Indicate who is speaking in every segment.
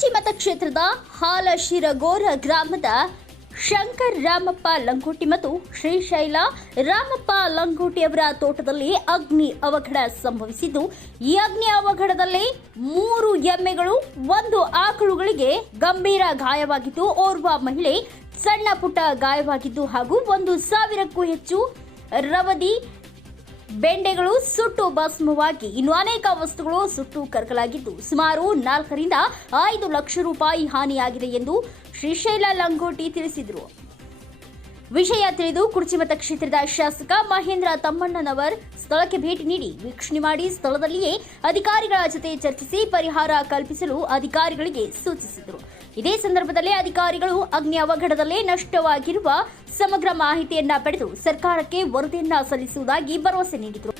Speaker 1: ಕುರ್ಚಿ ಮತಕ್ಷೇತ್ರದ ಹಾಲಶಿರಗೋರ ಗ್ರಾಮದ ಶಂಕರ್ ರಾಮಪ್ಪ ಲಂಗೋಟಿ ಮತ್ತು ಶ್ರೀಶೈಲ ರಾಮಪ್ಪ ಲಂಗೋಟಿ ಅವರ ತೋಟದಲ್ಲಿ ಅಗ್ನಿ ಅವಘಡ ಸಂಭವಿಸಿದ್ದು, ಈ ಅಗ್ನಿ ಅವಘಡದಲ್ಲಿ ಮೂರು ಎಮ್ಮೆಗಳು, ಒಂದು ಆಕಳುಗಳಿಗೆ ಗಂಭೀರ ಗಾಯವಾಗಿದ್ದು, ಓರ್ವ ಮಹಿಳೆ ಸಣ್ಣ ಪುಟ್ಟ ಗಾಯವಾಗಿದ್ದು ಹಾಗೂ ಒಂದು ಸಾವಿರಕ್ಕೂ ಹೆಚ್ಚು ರವದಿ ಬೆಂಡೆಗಳು ಸುಟ್ಟು ಭಸ್ಮವಾಗಿ ಇನ್ನು ಅನೇಕ ವಸ್ತುಗಳು ಸುಟ್ಟು ಕರಕಲಾಗಿದ್ದು ಸುಮಾರು ನಾಲ್ಕರಿಂದ ಐದು ಲಕ್ಷ ರೂಪಾಯಿ ಹಾನಿಯಾಗಿದೆ ಎಂದು ಶ್ರೀಶೈಲ ಲಂಗೋಟಿ ತಿಳಿಸಿದರು. ವಿಷಯ ತಿಳಿದು ಕುರ್ಚಿಮತ ಕ್ಷೇತ್ರದ ಶಾಸಕ ಮಹೇಂದ್ರ ತಮ್ಮಣ್ಣನವರ್ ಸ್ಥಳಕ್ಕೆ ಭೇಟಿ ನೀಡಿ ವೀಕ್ಷಣೆ ಮಾಡಿ ಸ್ಥಳದಲ್ಲಿಯೇ ಅಧಿಕಾರಿಗಳ ಜೊತೆ ಚರ್ಚಿಸಿ ಪರಿಹಾರ ಕಲ್ಪಿಸಲು ಅಧಿಕಾರಿಗಳಿಗೆ ಸೂಚಿಸಿದರು. ಇದೇ ಸಂದರ್ಭದಲ್ಲಿ ಅಧಿಕಾರಿಗಳು ಅಗ್ನಿ ಅವಘಡದಲ್ಲಿ ನಷ್ಟವಾಗಿರುವ ಸಮಗ್ರ ಮಾಹಿತಿಯನ್ನ ಪಡೆದು ಸರ್ಕಾರಕ್ಕೆ ವರದಿಯನ್ನ ಸಲ್ಲಿಸುವುದಾಗಿ ಭರವಸೆ ನೀಡಿದರು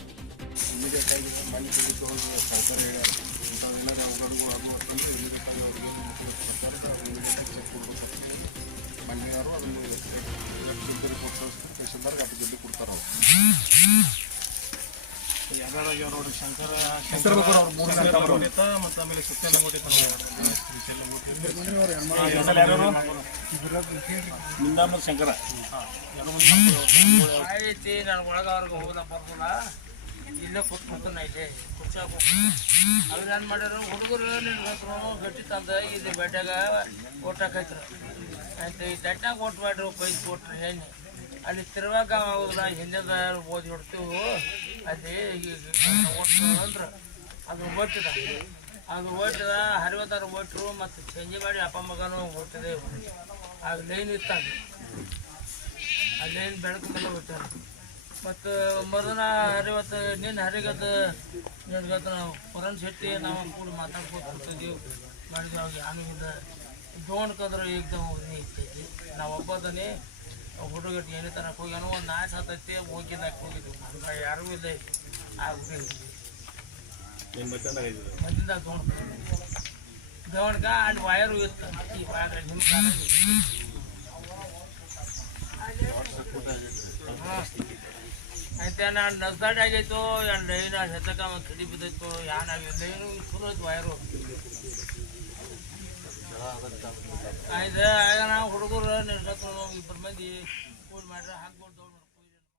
Speaker 2: ಕೊಡ್ತಾರೆ
Speaker 3: ನೋಡಿ ಶಂಕರ ಮತ್ತು ಆಮೇಲೆ
Speaker 2: ನಿಂದಾಮದ ಶಂಕರ.
Speaker 4: ಐತಿ ನನಗೆ ಒಳಗವ್ರಿಗೆ ಹೋಗೋದ ಬರ್ಬೋದ ಇಲ್ಲೇ ಕೂತ್ಕೊಂತ ಇಲ್ಲಿ. ಕುರ್ಚಾಕ ಅವ್ರು ಏನು ಮಾಡ್ಯಾರ? ಹುಡುಗರು ನಿಂತ್ಕೊಂಡ್ರು ಗಟ್ಟಿ ತಂದ ಇಲ್ಲಿ ಓಟಾಕೈತ್ರು ಆಯ್ತು ಈ ದಟ್ಟಾಗ ಓಟ್ ಮಾಡ್ರು ಕೈ ಕೊಟ್ರು ಹೆಣ್ಣು. ಅಲ್ಲಿ ತಿರುವಾಗ ಹಿಂದೆ ಹಿಂದೆದ ಓದಿ ಹೊಡ್ತೀವಿ, ಅಲ್ಲಿ ಅಂದ್ರೆ. ಅದು ಓಟಿದ ಅದು ಓಟಿದ ಹರಿವತ್ತಾರು ಓಟ್ರು ಮತ್ತು ಚೇಂಜ್ ಮಾಡಿ ಅಪ್ಪ ಮಗನು ಓಟಿದೆ ಆಗ ಲೈನ್ ಇತ್ತು ಲೈನ್ ಬೆಳಕು ಮೇಲೆ ಬಿಟ್ಟಾರ ಮತ್ತು ಮರುದಿನ ಹರಿವತ್ತು ನಿನ್ನ ಹರಿಗದ ನಾವು ಪುರನ್ ಶೆಟ್ಟಿ ನಾವು ಕೂಡ ಮಾತಾಡ್ಕೊತ ಕೂತಿದ್ದೀವಿ ಮಾಡಿದ್ವಿ ಅವಾಗ ಯಾನು ಇಲ್ಲ ದೋಣ್ಕಂದ್ರೆ ಏಕ್ದಮ್ ಹೋಗಿ ಇರ್ತೈತಿ ನಾವು ಒಬ್ಬದನೇ ಹುಡುಗಟ್ಟು ಏನೇ ತನಕ ಹೋಗ್ಯಾನೋ ಒಂದು ನಾಲ್ಕು ಹತ್ತೈತಿ ಹೋಗಿದ್ದಾಕ ಹೋಗಿದ್ವಿ ನಮ್ಗೆ ಯಾರೂ ಇಲ್ಲ ಆಗ್ಬಿಟ್ಟು ಮದ್ದಿಂದ ದೋಣ್ ದೋಣ್ಕ ಅಲ್ಲಿ ವಯರು ಇತ್ತು ಈ ವಯರ್ ನಿಮ್ಮ ಕಾಲಾಗ అయితే నా నస్తాడు ಆಗೈತು ಏನು ಲೈನ್ ಹೆತ್ತಕ ಕಿಡಿ ಬಿದ್ದೈತು ಯಾನ್ ಆಗಿಲ್ಲ ಲೈನು ಚಲೋ ಐತು ವೈರು ಆಯ್ತು ಆಗ ನಾವು ಹುಡುಗರು ನಿರ್ಗತ್ತು ಇಬ್ಬರು ಮಂದಿ ಕೂಡಿ ಮಾಡ್ರೆ ಹಾಕ್ಬೋದು